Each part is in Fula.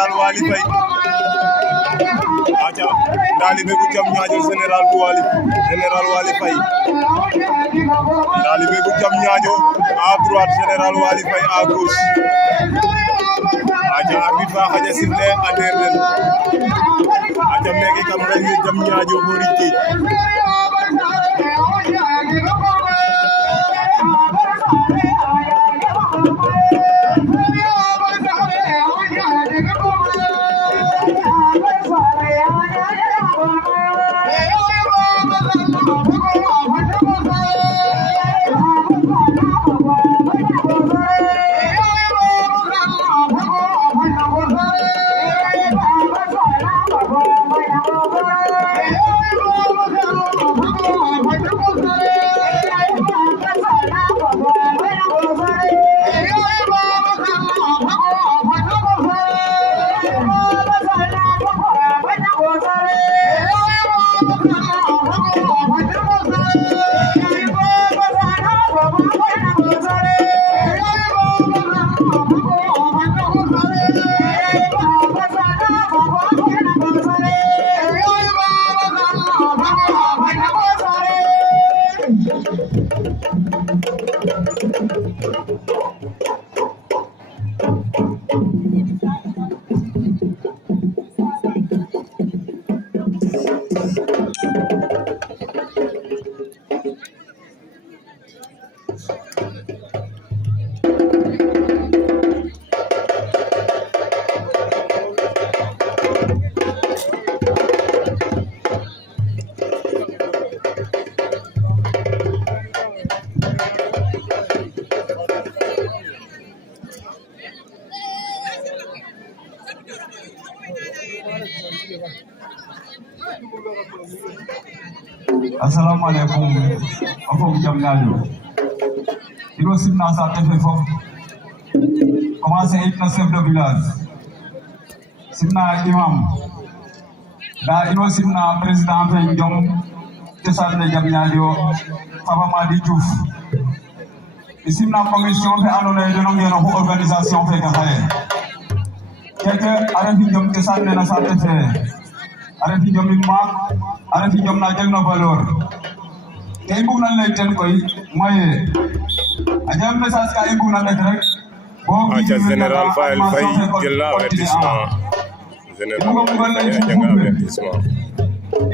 général Waly Faye aca talibé bu jam ñaajo général Waly Faye talibé bu jam ñaajo à droite général Waly Faye à gauche aca arbitre fa xaja sifle ander den aca meke kam ngi jam ñaajo Mori Gueye Assalamu alaikum afom jam ñaajo ino simna sa tefe fof commencé itno chef de village simna imam da ino simna président fe jom tesane jam ñaajo Faba Madi Diouf simna commission fe andona e deno ngeno ko organisation fe ga xaye keke arafi jom tesane na sa tefe arafi jom imma arafi jom na jeg no valeur te i mbug na lay ten koy moye a jega message ka i mbug na lek rek bo aca général Faye jël na avertissement général Faye a jega avertissement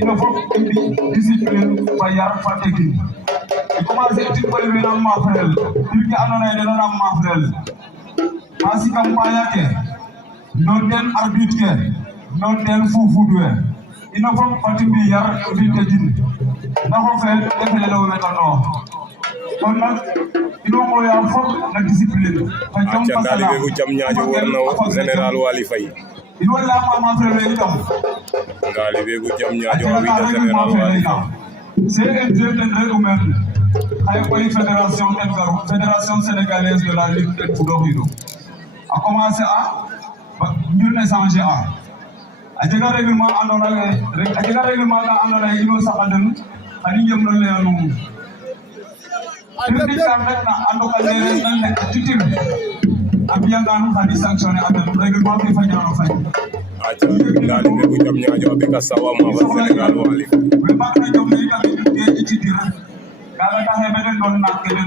ino fop i mbi discipline fa yar fa tekin i commencer etin koy we nam mafrel bir ke andoona yee deno nam mafrel masi campagne ke non ten arbitre ke non ten fufud we ino fop fati mbi yar fi tekin ndax o fel defele lo wetano kon nag ino ngoya fop na discipline fa jom aca talibé bu jam ñaajo warno général Waly Faye ino la mama frele itam talibé bu jam ñaajo a wida général Waly Faye c'est un jeu de règlement ay koy fédération sénégalaise de la lutte de Fudoxido a commencé à ñun échanger a jega règlement andona a jega règlement ka andona ye ino saxaden xani njem no leya nuun technique kan rek na ando ka lere nan ne titim a fiyangan xani sanctionné a den règlement ke fañano fay aca talibé bu jam ñaajo a ɓeka sawama fa général Waly Faye we mbag na jom ne itam ke i citir kaga taxe mene doon naak ke den